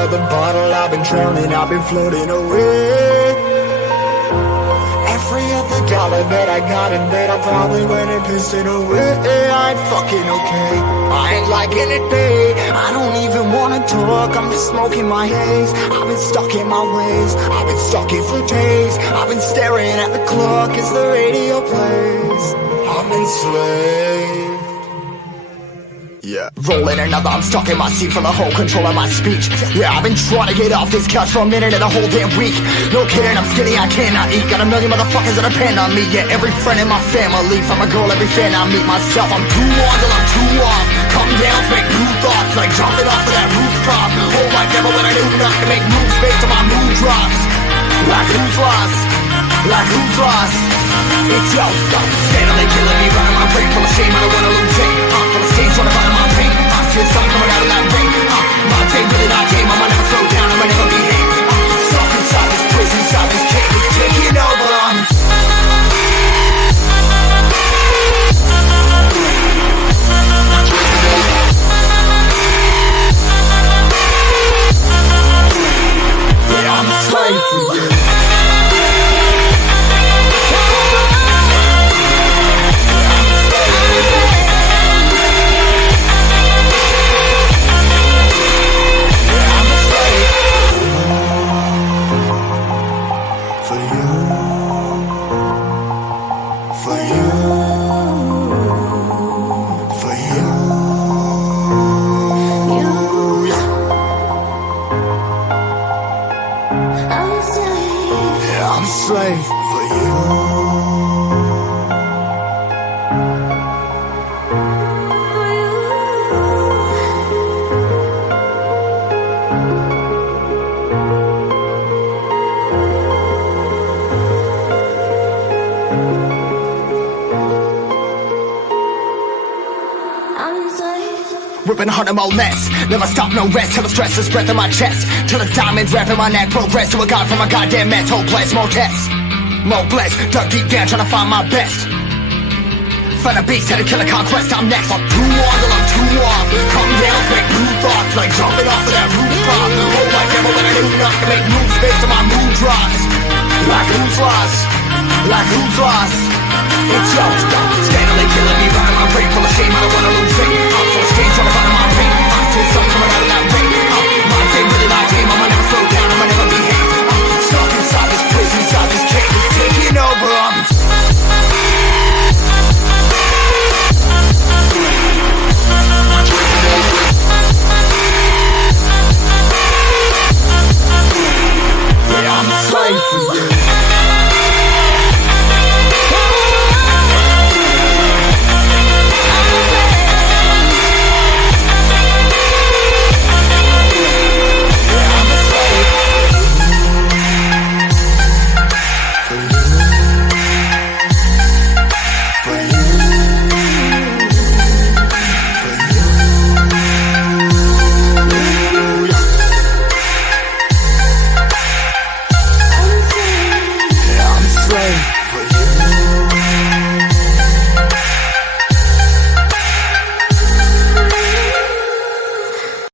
of the bottle, I've been drowning, I've been floating away. Every other dollar that I got in bed, I probably went and pissed it away. I ain't fucking okay, I ain't liking it, babe. I don't even wanna talk, I'm just smoking my haze. I've been stuck in my ways, I've been stuck in for days. I've been staring at the clock as the radio plays. I'm enslaved. Yeah. Rolling another, I'm stuck in my seat for the whole control of my speech. Yeah, I've been trying to get off this couch for a minute and a whole damn week. No kidding, I'm skinny, I cannot eat. Got a million motherfuckers that depend on me. Yeah, every friend in my family. From a girl, every fan I meet myself. I'm too on till I'm too off. Come down to make new thoughts, like jumping off of that rooftop. Whole life never when I do nothing, make moves based on my mood drops. Like who's lost? Like who's lost? It's yo, steadily killing me, running my brain full of shame. I don't wanna lose it. Full of stage, trying to find my pain. I see the sun coming out of that rain. My day really not game. I'ma never slow down. I'ma never behave. Stuck inside this prison, inside this cage, it's taking over. Yeah, I'm a slave for you. I'm a slave for you. Ripping hard and more less. Never stop, no rest. Till the stress is breath in my chest. Till the diamonds wrapping my neck. Progress to a god from a goddamn mess. Hopeless, more tests, more blessed. Dug deep down trying to find my best. Find a beast, had to kill a conquest. I'm next. I'm too on till I'm too off. Come down, make new thoughts, like jumping off of that rooftop. Whole life never when I do nothing, make moves based on my mood drops. Like who's lost? Like who's lost? It's yo, steadily killing me, running my brain full of shame. I don't wanna lose it. I'm full of stage, trying to find my pain. I see the sun coming out of that rain.